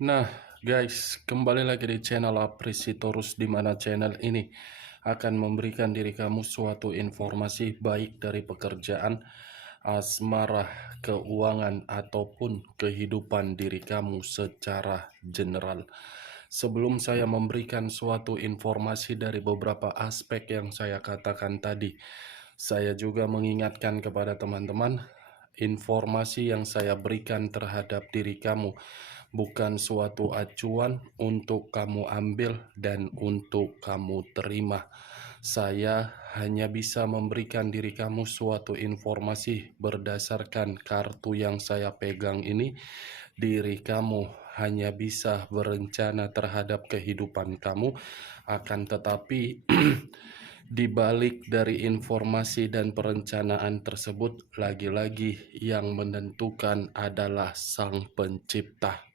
Nah, guys, kembali lagi di channel Apresitorus, di mana channel ini akan memberikan diri kamu suatu informasi baik dari pekerjaan, asmara, keuangan, ataupun kehidupan diri kamu secara general. Sebelum saya memberikan suatu informasi dari beberapa aspek yang saya katakan tadi, saya juga mengingatkan kepada teman-teman, informasi yang saya berikan terhadap diri kamu bukan suatu acuan untuk kamu ambil dan untuk kamu terima. Saya hanya bisa memberikan diri kamu suatu informasi berdasarkan kartu yang saya pegang ini. Diri kamu hanya bisa berencana terhadap kehidupan kamu, akan tetapi di balik dari informasi dan perencanaan tersebut, lagi-lagi yang menentukan adalah Sang Pencipta.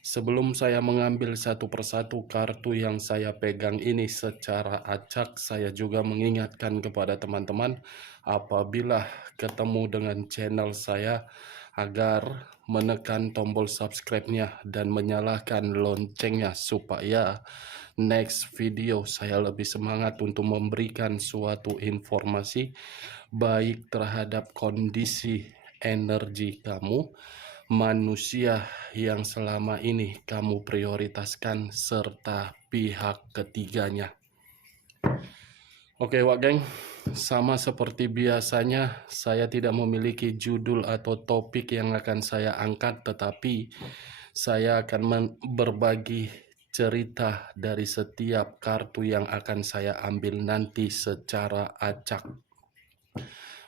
Sebelum saya mengambil satu persatu kartu yang saya pegang ini secara acak, saya juga mengingatkan kepada teman-teman apabila ketemu dengan channel saya agar menekan tombol subscribe-nya dan menyalakan loncengnya supaya next video saya lebih semangat untuk memberikan suatu informasi baik terhadap kondisi energi kamu, manusia yang selama ini kamu prioritaskan, serta pihak ketiganya. Oke, Wak Geng, sama seperti biasanya, saya tidak memiliki judul atau topik yang akan saya angkat, tetapi saya akan berbagi cerita dari setiap kartu yang akan saya ambil nanti secara acak.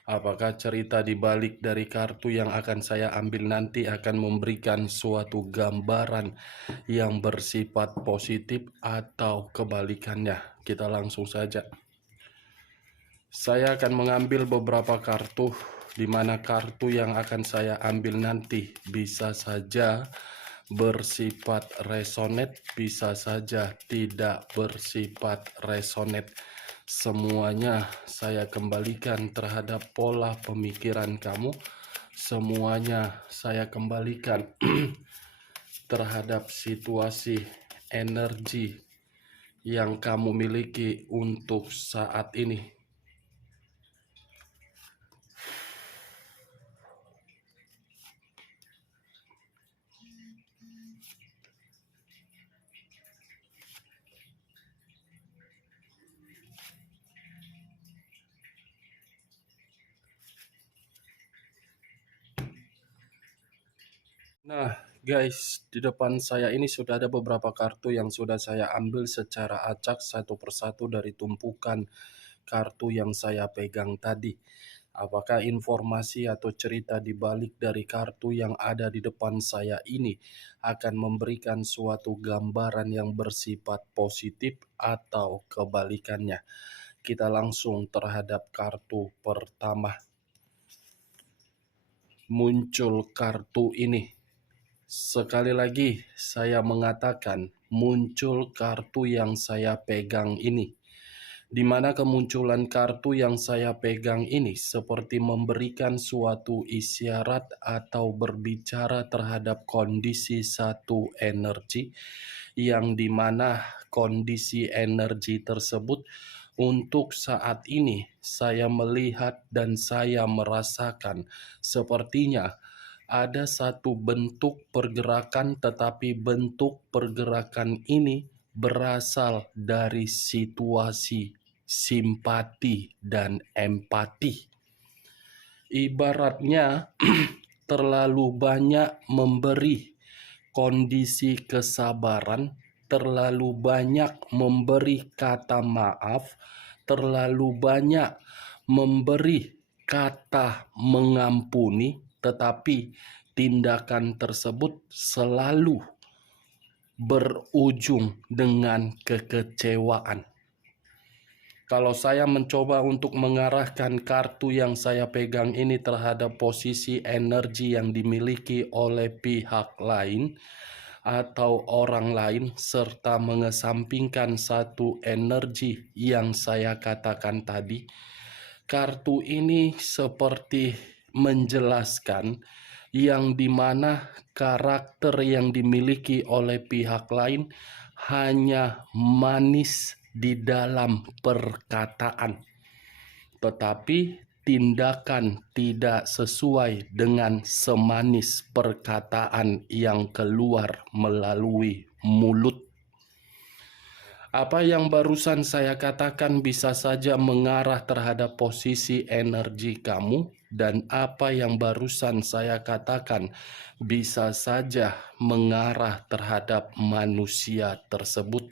Apakah cerita di balik dari kartu yang akan saya ambil nanti akan memberikan suatu gambaran yang bersifat positif atau kebalikannya? Kita langsung saja. Saya akan mengambil beberapa kartu, di mana kartu yang akan saya ambil nanti bisa saja bersifat resonate, bisa saja tidak bersifat resonate. Semuanya saya kembalikan terhadap pola pemikiran kamu. Semuanya saya kembalikan terhadap situasi energi yang kamu miliki untuk saat ini. Nah, guys, di depan saya ini sudah ada beberapa kartu yang sudah saya ambil secara acak satu persatu dari tumpukan kartu yang saya pegang tadi. Apakah informasi atau cerita di balik dari kartu yang ada di depan saya ini akan memberikan suatu gambaran yang bersifat positif atau kebalikannya? Kita langsung terhadap kartu pertama. Muncul kartu ini. Sekali lagi saya mengatakan muncul kartu yang saya pegang ini, di mana kemunculan kartu yang saya pegang ini seperti memberikan suatu isyarat atau berbicara terhadap kondisi satu energi, yang dimana kondisi energi tersebut untuk saat ini saya melihat dan saya merasakan sepertinya ada satu bentuk pergerakan, tetapi bentuk pergerakan ini berasal dari situasi simpati dan empati. Ibaratnya terlalu banyak memberi kondisi kesabaran, terlalu banyak memberi kata maaf, terlalu banyak memberi kata mengampuni, tetapi tindakan tersebut selalu berujung dengan kekecewaan. Kalau saya mencoba untuk mengarahkan kartu yang saya pegang ini terhadap posisi energi yang dimiliki oleh pihak lain atau orang lain, serta mengesampingkan satu energi yang saya katakan tadi, kartu ini seperti menjelaskan yang dimana karakter yang dimiliki oleh pihak lain hanya manis di dalam perkataan, tetapi tindakan tidak sesuai dengan semanis perkataan yang keluar melalui mulut. Apa yang barusan saya katakan bisa saja mengarah terhadap posisi energi kamu, dan apa yang barusan saya katakan bisa saja mengarah terhadap manusia tersebut.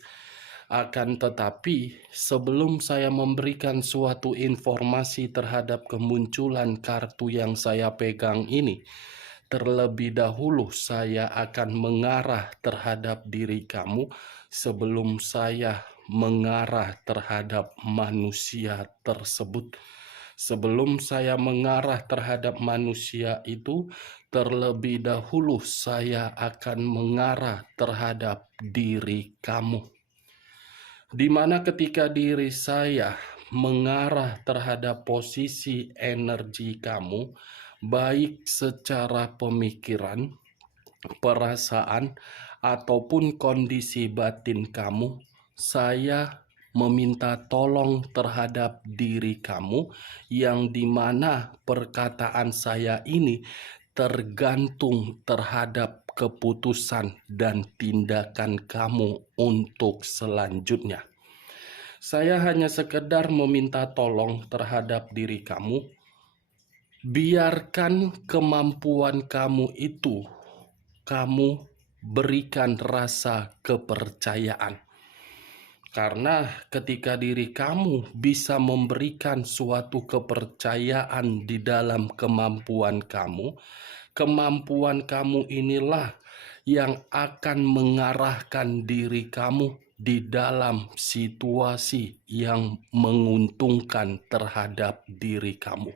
Akan tetapi, sebelum saya memberikan suatu informasi terhadap kemunculan kartu yang saya pegang ini, terlebih dahulu saya akan mengarah terhadap diri kamu sebelum saya mengarah terhadap manusia tersebut. Sebelum saya mengarah terhadap manusia itu, terlebih dahulu saya akan mengarah terhadap diri kamu. Di mana ketika diri saya mengarah terhadap posisi energi kamu, baik secara pemikiran, perasaan, ataupun kondisi batin kamu, saya meminta tolong terhadap diri kamu, yang dimana perkataan saya ini tergantung terhadap keputusan dan tindakan kamu untuk selanjutnya. Saya hanya sekedar meminta tolong terhadap diri kamu. Biarkan kemampuan kamu itu kamu berikan rasa kepercayaan. Karena ketika diri kamu bisa memberikan suatu kepercayaan di dalam kemampuan kamu inilah yang akan mengarahkan diri kamu di dalam situasi yang menguntungkan terhadap diri kamu.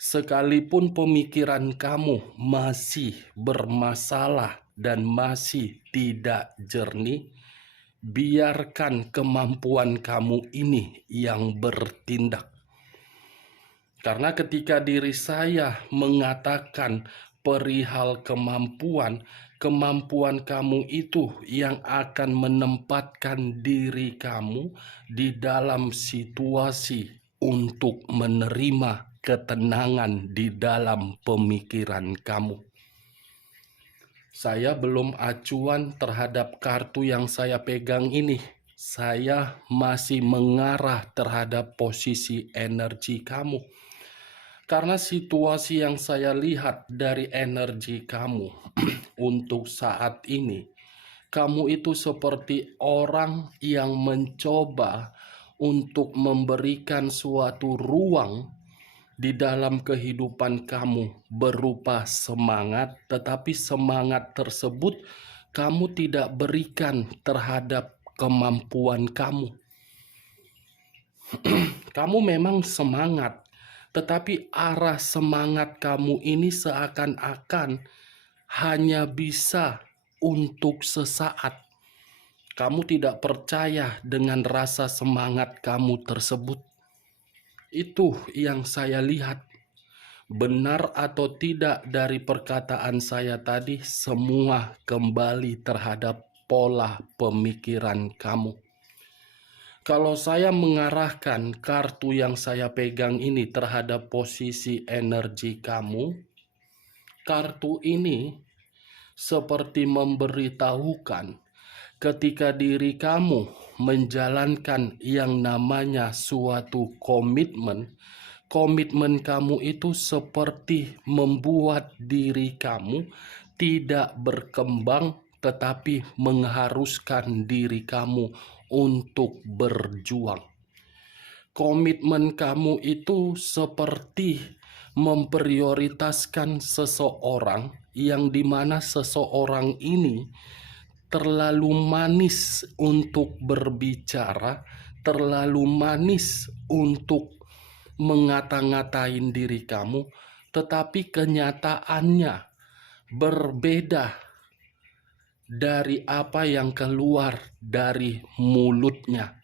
Sekalipun pemikiran kamu masih bermasalah dan masih tidak jernih, biarkan kemampuan kamu ini yang bertindak. Karena ketika diri saya mengatakan perihal kemampuan kamu itu yang akan menempatkan diri kamu di dalam situasi untuk menerima ketenangan di dalam pemikiran kamu. Saya belum acuan terhadap kartu yang saya pegang ini. Saya masih mengarah terhadap posisi energi kamu. Karena situasi yang saya lihat dari energi kamu untuk saat ini, kamu itu seperti orang yang mencoba untuk memberikan suatu ruang di dalam kehidupan kamu berupa semangat, tetapi semangat tersebut kamu tidak berikan terhadap kemampuan kamu. Kamu memang semangat, tetapi arah semangat kamu ini seakan-akan hanya bisa untuk sesaat. Kamu tidak percaya dengan rasa semangat kamu tersebut. Itu yang saya lihat. Benar atau tidak dari perkataan saya tadi, semua kembali terhadap pola pemikiran kamu. Kalau saya mengarahkan kartu yang saya pegang ini terhadap posisi energi kamu, kartu ini seperti memberitahukan ketika diri kamu menjalankan yang namanya suatu komitmen kamu itu seperti membuat diri kamu tidak berkembang, tetapi mengharuskan diri kamu untuk berjuang. Komitmen kamu itu seperti memprioritaskan seseorang, yang dimana seseorang ini terlalu manis untuk berbicara, terlalu manis untuk mengata-ngatain diri kamu, tetapi kenyataannya berbeda dari apa yang keluar dari mulutnya.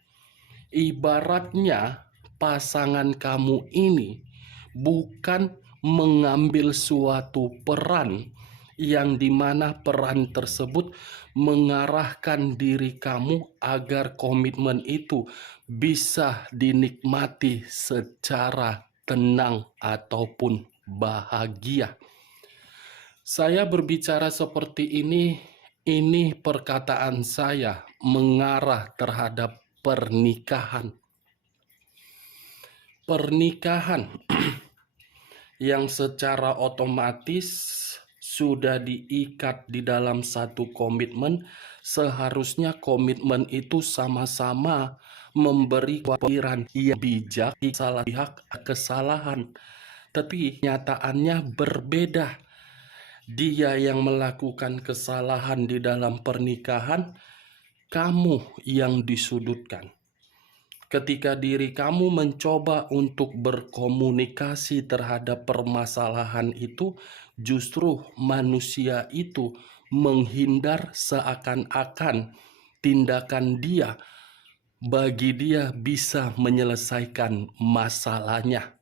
Ibaratnya pasangan kamu ini bukan mengambil suatu peran yang dimana peran tersebut mengarahkan diri kamu agar komitmen itu bisa dinikmati secara tenang ataupun bahagia. Saya berbicara seperti ini perkataan saya mengarah terhadap pernikahan. Pernikahan yang secara otomatis sudah diikat di dalam satu komitmen, seharusnya komitmen itu sama-sama memberi pikiran yang bijak di salah pihak kesalahan. Tapi nyataannya berbeda. Dia yang melakukan kesalahan di dalam pernikahan, kamu yang disudutkan. Ketika diri kamu mencoba untuk berkomunikasi terhadap permasalahan itu, justru manusia itu menghindar seakan-akan tindakan dia bagi dia bisa menyelesaikan masalahnya.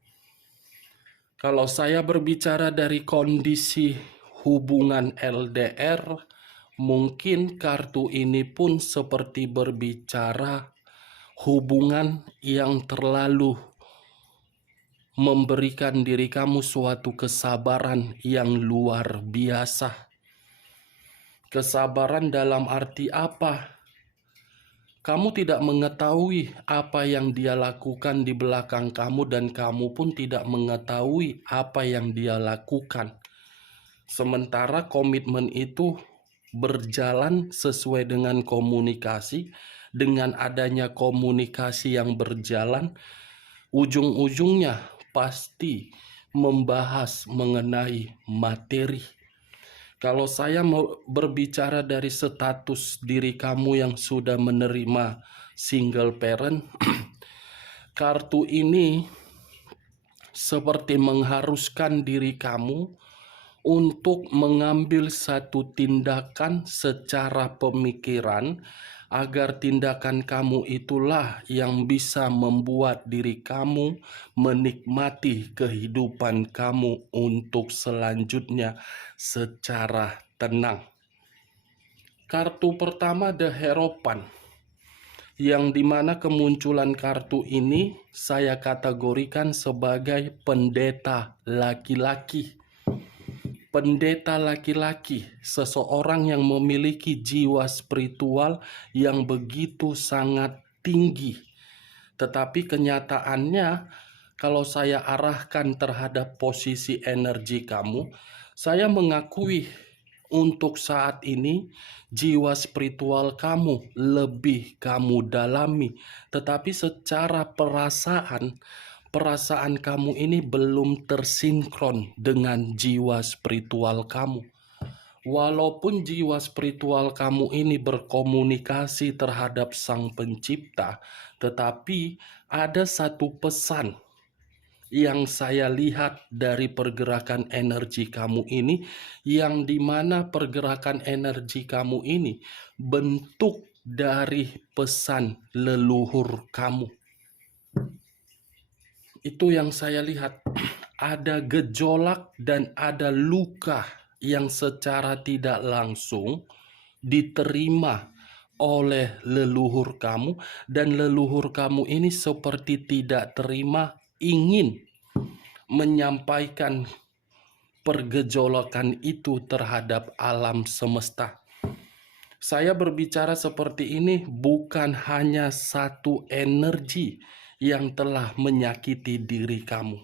Kalau saya berbicara dari kondisi hubungan LDR, mungkin kartu ini pun seperti berbicara hubungan yang terlalu memberikan diri kamu suatu kesabaran yang luar biasa. Kesabaran dalam arti apa? Kamu tidak mengetahui apa yang dia lakukan di belakang kamu dan kamu pun tidak mengetahui apa yang dia lakukan. Sementara komitmen itu berjalan sesuai dengan komunikasi. Dengan adanya komunikasi yang berjalan, ujung-ujungnya pasti membahas mengenai materi. Kalau saya mau berbicara dari status diri kamu yang sudah menerima single parent, kartu ini seperti mengharuskan diri kamu untuk mengambil satu tindakan secara pemikiran agar tindakan kamu itulah yang bisa membuat diri kamu menikmati kehidupan kamu untuk selanjutnya secara tenang. Kartu pertama The Hierophant, yang dimana kemunculan kartu ini saya kategorikan sebagai pendeta laki-laki. Pendeta laki-laki, seseorang yang memiliki jiwa spiritual yang begitu sangat tinggi. Tetapi kenyataannya, kalau saya arahkan terhadap posisi energi kamu, saya mengakui untuk saat ini jiwa spiritual kamu lebih kamu dalami. Tetapi secara perasaan kamu ini belum tersinkron dengan jiwa spiritual kamu. Walaupun jiwa spiritual kamu ini berkomunikasi terhadap Sang Pencipta, tetapi ada satu pesan yang saya lihat dari pergerakan energi kamu ini, yang dimana pergerakan energi kamu ini bentuk dari pesan leluhur kamu. Itu yang saya lihat, ada gejolak dan ada luka yang secara tidak langsung diterima oleh leluhur kamu, dan leluhur kamu ini seperti tidak terima, ingin menyampaikan pergejolakan itu terhadap alam semesta. Saya berbicara seperti ini bukan hanya satu energi yang telah menyakiti diri kamu,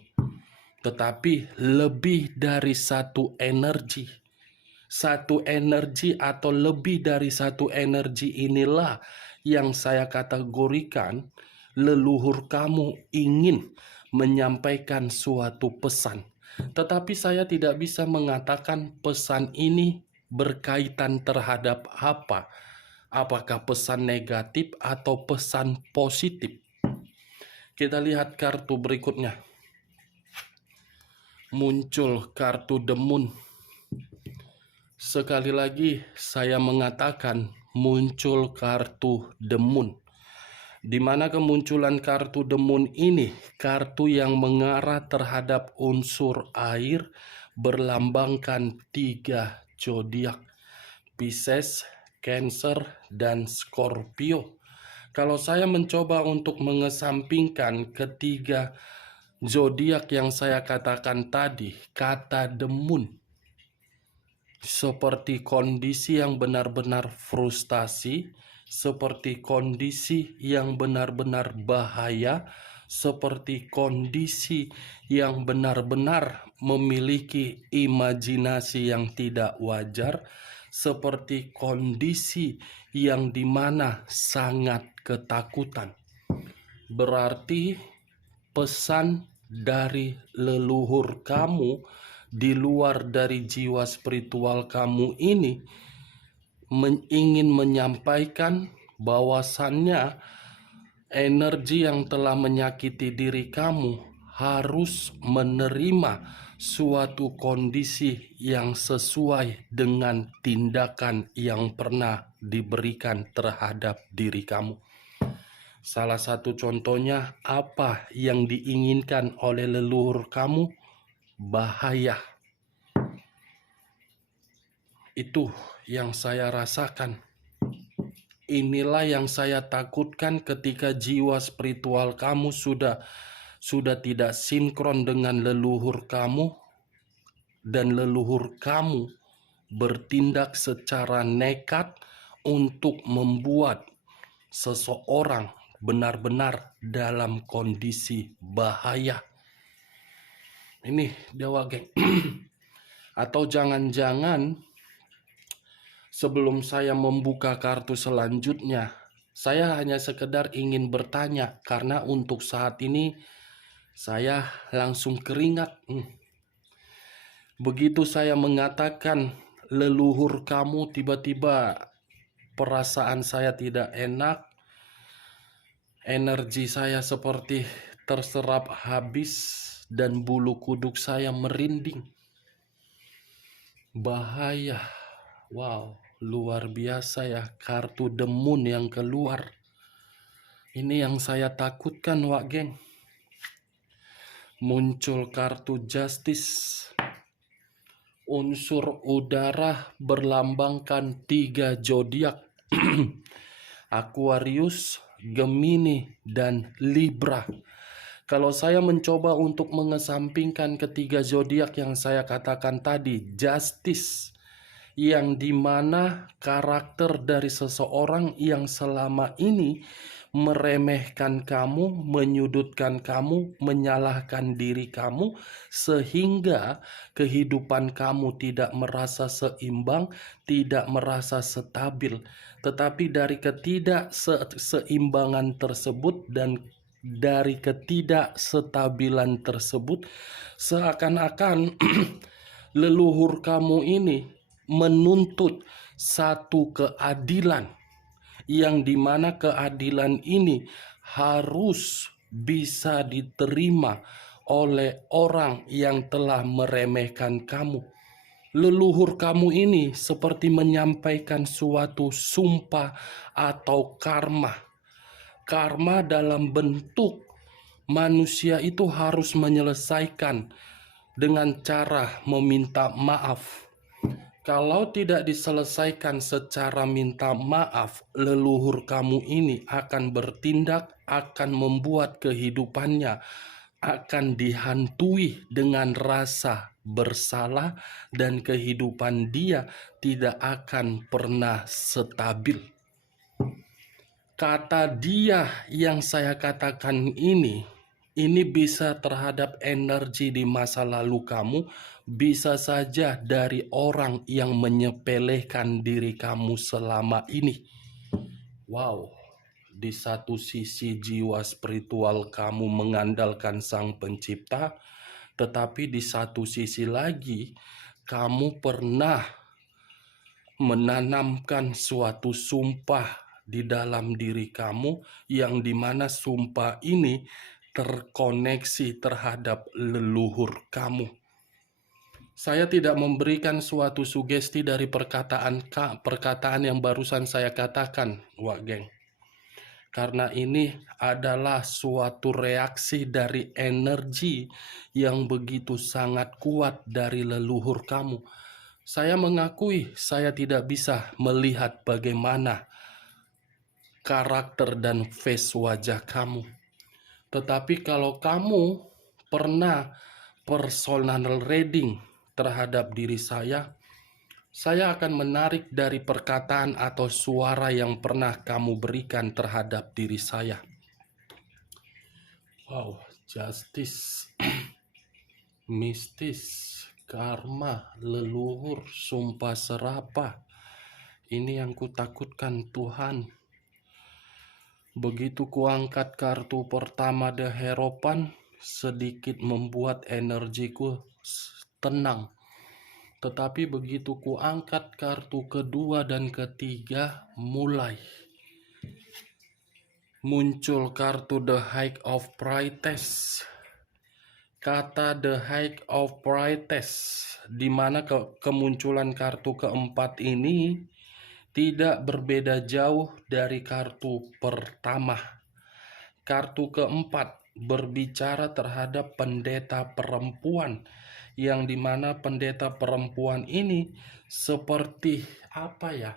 tetapi lebih dari satu energi. Satu energi atau lebih dari satu energi inilah yang saya kategorikan leluhur kamu ingin menyampaikan suatu pesan. Tetapi saya tidak bisa mengatakan pesan ini berkaitan terhadap apa. Apakah pesan negatif atau pesan positif? Kita lihat kartu berikutnya. Muncul kartu The Moon. Sekali lagi saya mengatakan muncul kartu The Moon. Di mana kemunculan kartu The Moon ini, kartu yang mengarah terhadap unsur air, berlambangkan 3 zodiak, Pisces, Cancer, dan Scorpio. Kalau saya mencoba untuk mengesampingkan ketiga zodiak yang saya katakan tadi, kata The Moon seperti kondisi yang benar-benar frustasi, seperti kondisi yang benar-benar bahaya, seperti kondisi yang benar-benar memiliki imajinasi yang tidak wajar, seperti kondisi yang dimana sangat ketakutan. Berarti pesan dari leluhur kamu di luar dari jiwa spiritual kamu ini ingin menyampaikan bahwasannya energi yang telah menyakiti diri kamu harus menerima suatu kondisi yang sesuai dengan tindakan yang pernah diberikan terhadap diri kamu. Salah satu contohnya, apa yang diinginkan oleh leluhur kamu? Bahaya. Itu yang saya rasakan. Inilah yang saya takutkan ketika jiwa spiritual kamu sudah tidak sinkron dengan leluhur kamu, dan leluhur kamu bertindak secara nekat untuk membuat seseorang benar-benar dalam kondisi bahaya. Ini Dewa Geng. Atau jangan-jangan sebelum saya membuka kartu selanjutnya, saya hanya sekedar ingin bertanya, karena untuk saat ini saya langsung keringat. Begitu saya mengatakan leluhur kamu, tiba-tiba perasaan saya tidak enak, energi saya seperti terserap habis, dan bulu kuduk saya merinding. Bahaya. Wow, luar biasa ya kartu The Moon yang keluar. Ini yang saya takutkan, Wak Geng. Muncul kartu Justice. Unsur udara berlambangkan 3 zodiak. Aquarius, Gemini, dan Libra. Kalau saya mencoba untuk mengesampingkan ketiga zodiak yang saya katakan tadi, Justice, yang dimana karakter dari seseorang yang selama ini meremehkan kamu, menyudutkan kamu, menyalahkan diri kamu, sehingga kehidupan kamu tidak merasa seimbang, tidak merasa stabil. Tetapi dari ketidakseimbangan tersebut dan dari ketidakstabilan tersebut, seakan-akan leluhur kamu ini menuntut satu keadilan, yang dimana keadilan ini harus bisa diterima oleh orang yang telah meremehkan kamu. Leluhur kamu ini seperti menyampaikan suatu sumpah atau karma. Karma dalam bentuk manusia itu harus menyelesaikan dengan cara meminta maaf. Kalau tidak diselesaikan secara minta maaf, leluhur kamu ini akan bertindak, akan membuat kehidupannya akan dihantui dengan rasa bersalah, dan kehidupan dia tidak akan pernah stabil. Kata dia yang saya katakan ini bisa terhadap energi di masa lalu kamu, bisa saja dari orang yang menyepelekan diri kamu selama ini. Wow, di satu sisi jiwa spiritual kamu mengandalkan Sang Pencipta, tetapi di satu sisi lagi kamu pernah menanamkan suatu sumpah di dalam diri kamu, yang dimana sumpah ini terkoneksi terhadap leluhur kamu. Saya tidak memberikan suatu sugesti dari perkataan yang barusan saya katakan, Wak Geng. karena ini adalah suatu reaksi dari energi yang begitu sangat kuat dari leluhur kamu. Saya mengakui saya tidak bisa melihat bagaimana karakter dan face wajah kamu. Tetapi kalau kamu pernah personal reading terhadap diri saya akan menarik dari perkataan atau suara yang pernah kamu berikan terhadap diri saya. Wow, justice, mistis, karma, leluhur, sumpah serapah. Ini yang kutakutkan Tuhan. Begitu kuangkat kartu pertama The Hierophant, sedikit membuat energiku tenang. Tetapi begitu kuangkat kartu kedua dan ketiga, mulai muncul kartu The High of Priestess. Kata The High of Priestess, di mana kemunculan kartu keempat ini tidak berbeda jauh dari kartu pertama. Kartu keempat berbicara terhadap pendeta perempuan, yang dimana pendeta perempuan ini seperti apa ya?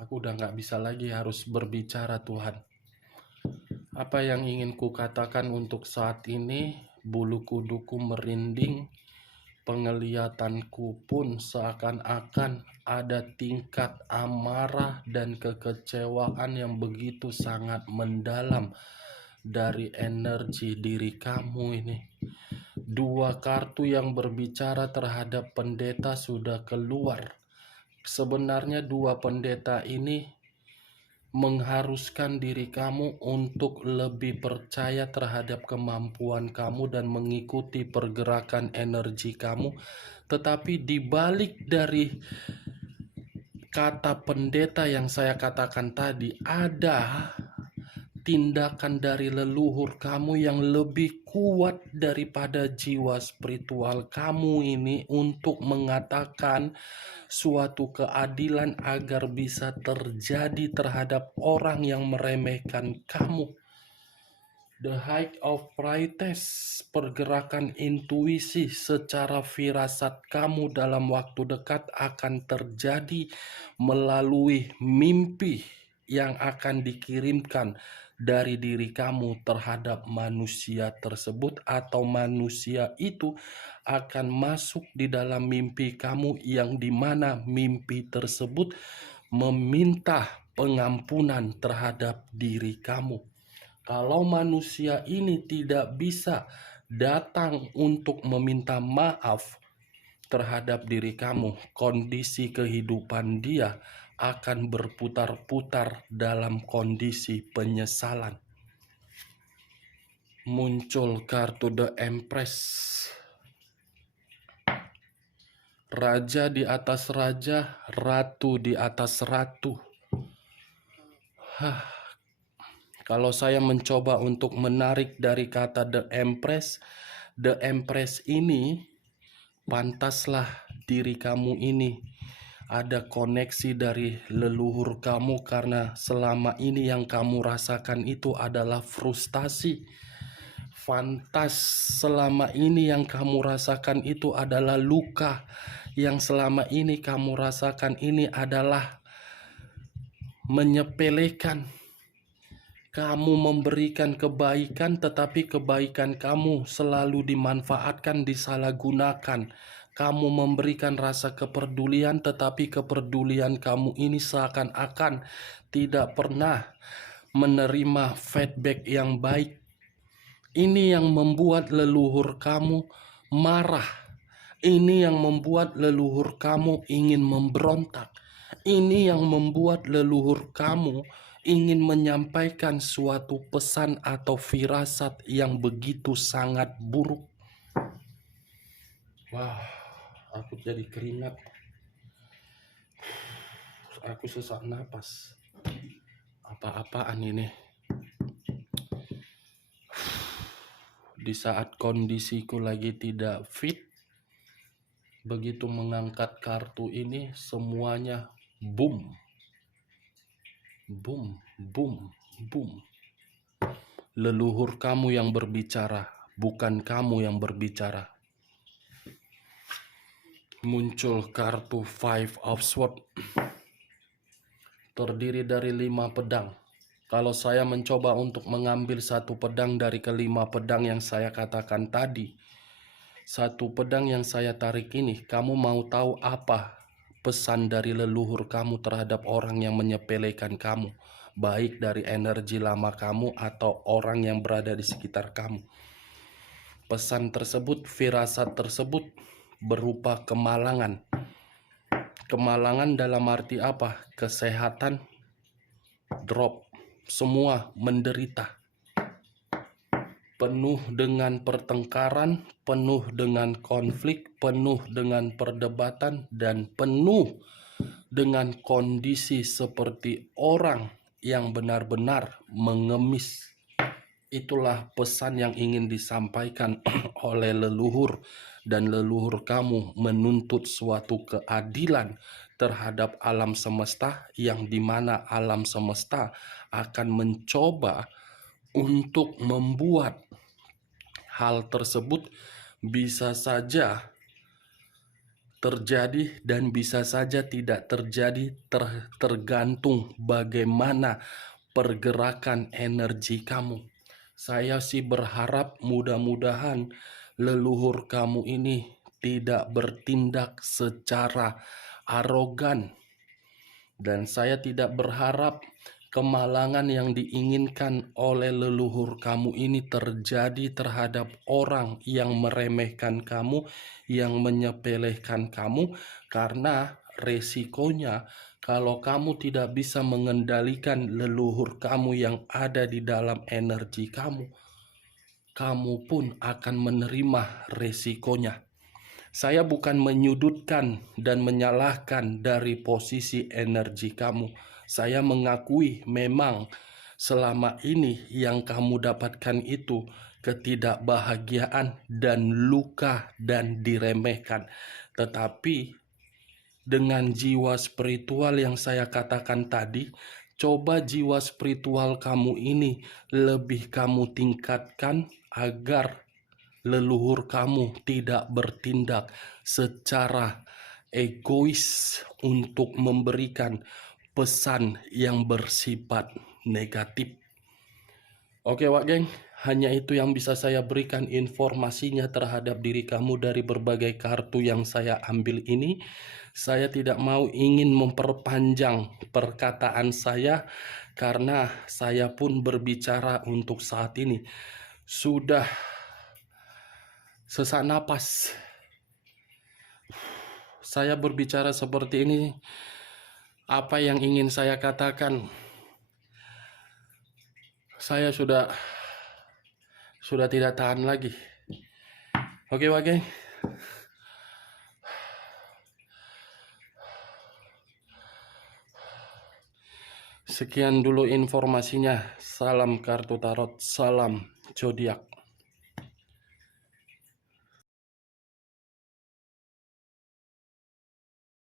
Aku udah gak bisa lagi harus berbicara, Tuhan. Apa yang ingin kukatakan untuk saat ini, bulu kuduku merinding, penglihatanku pun seakan-akan ada tingkat amarah dan kekecewaan yang begitu sangat mendalam dari energi diri kamu ini. Dua kartu yang berbicara terhadap pendeta sudah keluar. Sebenarnya dua pendeta ini mengharuskan diri kamu untuk lebih percaya terhadap kemampuan kamu dan mengikuti pergerakan energi kamu. Tetapi di balik dari kata pendeta yang saya katakan tadi, ada tindakan dari leluhur kamu yang lebih kuat daripada jiwa spiritual kamu ini untuk mengatakan suatu keadilan agar bisa terjadi terhadap orang yang meremehkan kamu. The High of Priestess, pergerakan intuisi secara firasat kamu dalam waktu dekat akan terjadi melalui mimpi yang akan dikirimkan dari diri kamu terhadap manusia tersebut, atau manusia itu akan masuk di dalam mimpi kamu, yang dimana mimpi tersebut meminta pengampunan terhadap diri kamu. Kalau manusia ini tidak bisa datang untuk meminta maaf terhadap diri kamu, kondisi kehidupan dia akan berputar-putar dalam kondisi penyesalan. Muncul kartu The Empress. Raja di atas raja, ratu di atas ratu. Kalau saya mencoba untuk menarik dari kata The Empress ini, pantaslah diri kamu ini ada koneksi dari leluhur kamu, karena selama ini yang kamu rasakan itu adalah frustasi. Pantas selama ini yang kamu rasakan itu adalah luka. Yang selama ini kamu rasakan ini adalah menyepelekan. Kamu memberikan kebaikan, tetapi kebaikan kamu selalu dimanfaatkan, disalahgunakan. Kamu memberikan rasa kepedulian, tetapi kepedulian kamu ini seakan-akan tidak pernah menerima feedback yang baik. Ini yang membuat leluhur kamu marah. Ini yang membuat leluhur kamu ingin memberontak. Ini yang membuat leluhur kamu ingin menyampaikan suatu pesan atau firasat yang begitu sangat buruk. Wah, aku jadi keringat. Aku sesak napas. Apa-apaan ini? Di saat kondisiku lagi tidak fit, begitu mengangkat kartu ini, semuanya boom. Boom, boom, boom. Leluhur kamu yang berbicara, bukan kamu yang berbicara. Muncul kartu Five of Swords, terdiri dari 5 pedang. Kalau saya mencoba untuk mengambil satu pedang dari kelima pedang yang saya katakan tadi, satu pedang yang saya tarik ini, kamu mau tahu apa pesan dari leluhur kamu terhadap orang yang menyepelekan kamu, baik dari energi lama kamu atau orang yang berada di sekitar kamu. Pesan tersebut, firasat tersebut berupa kemalangan. Kemalangan dalam arti apa? Kesehatan drop, semua menderita, penuh dengan pertengkaran, penuh dengan konflik, penuh dengan perdebatan, dan penuh dengan kondisi seperti orang yang benar-benar mengemis. Itulah pesan yang ingin disampaikan oleh leluhur, dan leluhur kamu menuntut suatu keadilan terhadap alam semesta, yang dimana alam semesta akan mencoba untuk membuat hal tersebut bisa saja terjadi dan bisa saja tidak terjadi, tergantung bagaimana pergerakan energi kamu. Saya sih berharap mudah-mudahan leluhur kamu ini tidak bertindak secara arogan, dan saya tidak berharap kemalangan yang diinginkan oleh leluhur kamu ini terjadi terhadap orang yang meremehkan kamu, yang menyepelekan kamu, karena resikonya kalau kamu tidak bisa mengendalikan leluhur kamu yang ada di dalam energi kamu, kamu pun akan menerima resikonya. Saya bukan menyudutkan dan menyalahkan dari posisi energi kamu. Saya mengakui memang selama ini yang kamu dapatkan itu ketidakbahagiaan dan luka dan diremehkan. Tetapi dengan jiwa spiritual yang saya katakan tadi, coba jiwa spiritual kamu ini lebih kamu tingkatkan agar leluhur kamu tidak bertindak secara egois untuk memberikan pesan yang bersifat negatif. Oke Wak Geng, hanya itu yang bisa saya berikan informasinya terhadap diri kamu dari berbagai kartu yang saya ambil ini. Saya tidak mau ingin memperpanjang perkataan saya, karena saya pun berbicara untuk saat ini sudah sesak napas. Saya berbicara seperti ini, apa yang ingin saya katakan, saya sudah tidak tahan lagi. Oke Wak Geng, sekian dulu informasinya. Salam kartu tarot, salam zodiak.